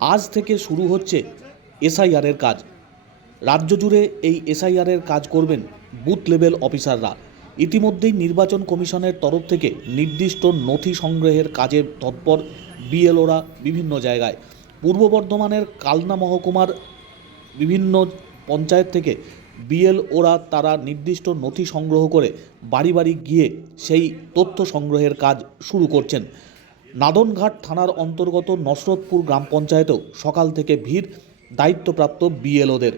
আজ থেকে শুরু হচ্ছে এসআইআরের কাজ। রাজ্য জুড়ে এই এসআইআরের কাজ করবেন বুথ লেভেল অফিসাররা। ইতিমধ্যেই নির্বাচন কমিশনের তরফ থেকে নির্দিষ্ট নথি সংগ্রহের কাজে তৎপর বিএলওরা বিভিন্ন জায়গায়। পূর্ব বর্ধমানের কালনা মহকুমার বিভিন্ন পঞ্চায়েত থেকে বিএলওরা তারা নির্দিষ্ট নথি সংগ্রহ করে বাড়ি বাড়ি গিয়ে সেই তথ্য সংগ্রহের কাজ শুরু করছেন। নাদনঘাট থানার অন্তর্গত নসরতপুর গ্রাম পঞ্চায়েতেও সকাল থেকে ভিড়, দায়িত্বপ্রাপ্ত বিএলওদের।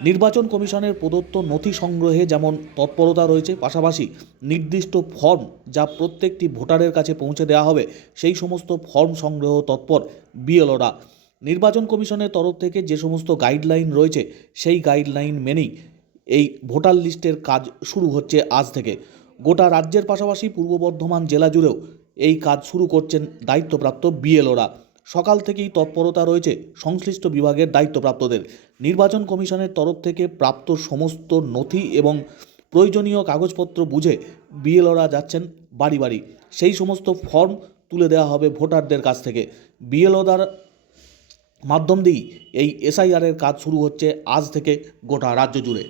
নির্বাচন কমিশনের প্রদত্ত নথি সংগ্রহে যেমন তৎপরতা রয়েছে, পাশাপাশি নির্দিষ্ট ফর্ম যা প্রত্যেকটি ভোটারের কাছে পৌঁছে দেওয়া হবে, সেই সমস্ত ফর্ম সংগ্রহ তৎপর বিএলওরা। নির্বাচন কমিশনের তরফ থেকে যে সমস্ত গাইডলাইন রয়েছে, সেই গাইডলাইন মেনেই এই ভোটার লিস্টের কাজ শুরু হচ্ছে আজ থেকে। গোটা রাজ্যের পাশাপাশি পূর্ব বর্ধমান জেলা জুড়েও এই কাজ শুরু করছেন দায়িত্বপ্রাপ্ত বিএলওরা। সকাল থেকেই তৎপরতা রয়েছে সংশ্লিষ্ট বিভাগের দায়িত্বপ্রাপ্তদের। নির্বাচন কমিশনের তরফ থেকে প্রাপ্ত সমস্ত নথি এবং প্রয়োজনীয় কাগজপত্র বুঝে বিএলওরা যাচ্ছেন বাড়ি বাড়ি। সেই সমস্ত ফর্ম তুলে দেওয়া হবে ভোটারদের কাছ থেকে। বিএলওদার মাধ্যম দিয়েই এই এসআইআরের কাজ শুরু হচ্ছে আজ থেকে গোটা রাজ্য জুড়ে।